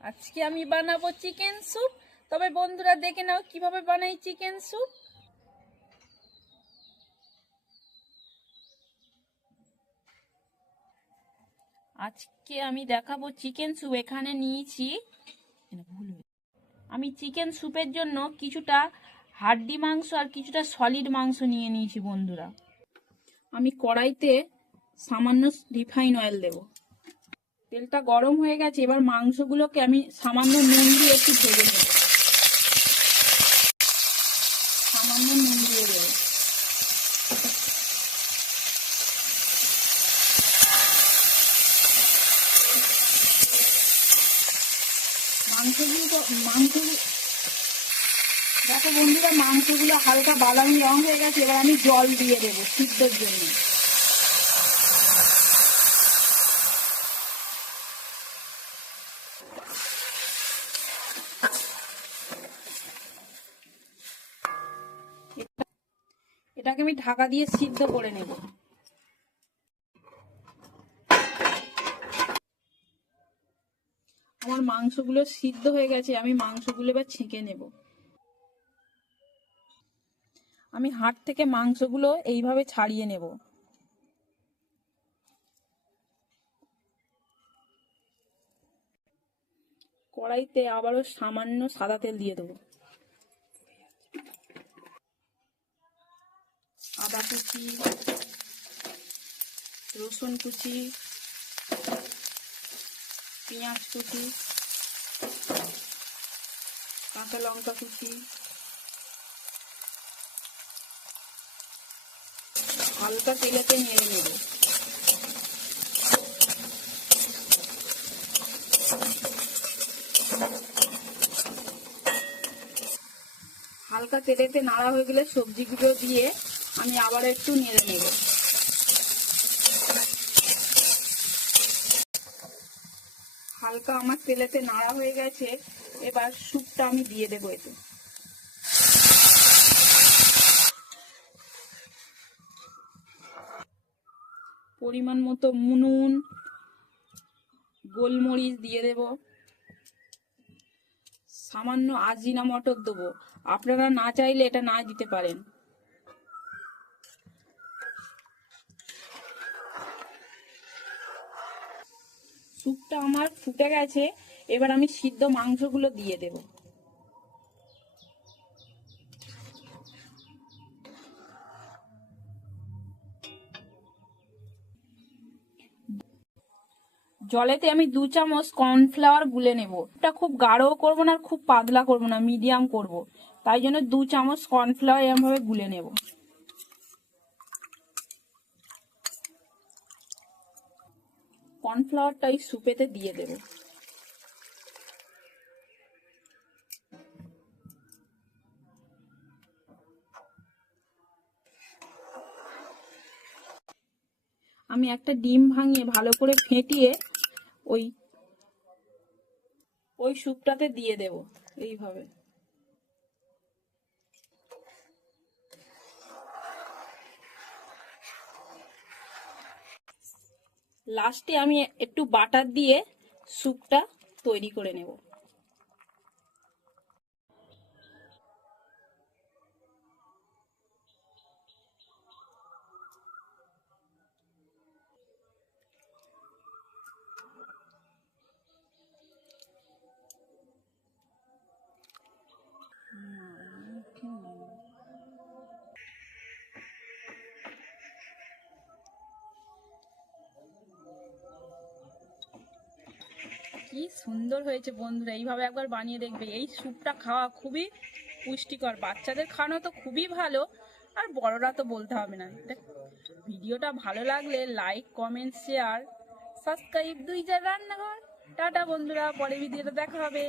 আজকে আমি বানাবো চিকেন স্যুপ। তবে বন্ধুরা দেখে নাও কীভাবে বানাই চিকেন স্যুপ। আজকে আমি দেখাবো চিকেন স্যুপ, এখানে নিয়েছি। আমি চিকেন স্যুপের জন্য কিছুটা হাড্ডি মাংস আর কিছুটা সলিড মাংস নিয়ে নিয়েছি বন্ধুরা। আমি কড়াইতে সামান্য রিফাইন অয়েল দেব। তেলটা গরম হয়ে গেছে, এবার মাংসগুলোকে আমি সামান্য নুন দিয়ে একটু ভেজে নেব। সামান্য নুন দিয়ে দেবো। মাংসগুলো মাংসগুলো, দেখো বন্ধুরা, মাংসগুলো হালকা বাদামি রং হয়ে গেছে, এবার আমি জল দিয়ে দেবো সিদ্ধর জন্য। এটাকে আমি ঢাকা দিয়ে সিদ্ধ করে নেব। আমার মাংসগুলো সিদ্ধ হয়ে গেছে, আমি মাংসগুলো এবার ছেঁকে নেব। আমি হাট থেকে মাংসগুলো এইভাবে ছাড়িয়ে নেব। কড়াইতে আবারও সামান্য সাদা তেল দিয়ে দেবো। আদা কুচি, রসুন কুচি, পেঁয়াজ কুচি, কাঁচা লঙ্কা কুচি, হালকা তেলেতে নেড়ে নেব। হালকা তেলেতে নাড়া হয়ে গেলে সবজিগুলো দিয়ে আমি আবার একটু নেড়ে নেব। হালকা আমার তেলেতে নাড়া হয়ে গেছে, এবার স্যুপটা আমি দিয়ে দেবো এতে। পরিমাণ মতো নুন, গোলমরিচ দিয়ে দেব। সামান্য আজিনা মটর দেবো। আপনারা না চাইলে এটা না দিতে পারেন। স্যুপটা আমার ফুটে গেছে, এবার আমি সিদ্ধ মাংসগুলো দিয়ে দেব। জলেতে আমি দু চামচ কর্নফ্লাওয়ার গুলে নেব। এটা খুব গাঢ়ও করব না, আর খুব পাতলা করব না মিডিয়াম করব। তাই জন্য দু চামচ কর্নফ্লাওয়ার এরমভাবে গুলে নেব। কর্নফ্লাওয়ারটা এই স্যুপেতে দিয়ে দেব। আমি একটা ডিম ভাঙিয়ে ভালো করে ফেটিয়ে ওই ওই স্যুপটাতে দিয়ে দেব, এইভাবে। লাস্টে আমি একটু বাটার দিয়ে স্যুপটা তৈরি করে নেব। কি সুন্দর হয়েছে বন্ধুরা, এইভাবে একবার বানিয়ে দেখবে। এই স্যুপটা খাওয়া খুবই পুষ্টিকর, বাচ্চাদের খাওয়ানো তো খুবই ভালো, আর বড়রা তো বলতে হবে না। ভিডিওটা ভালো লাগলে লাইক কমেন্ট শেয়ার সাবস্ক্রাইব দুই যার রান্নাঘর। টাটা বন্ধুরা পরে ভিডিওটা দেখা হবে।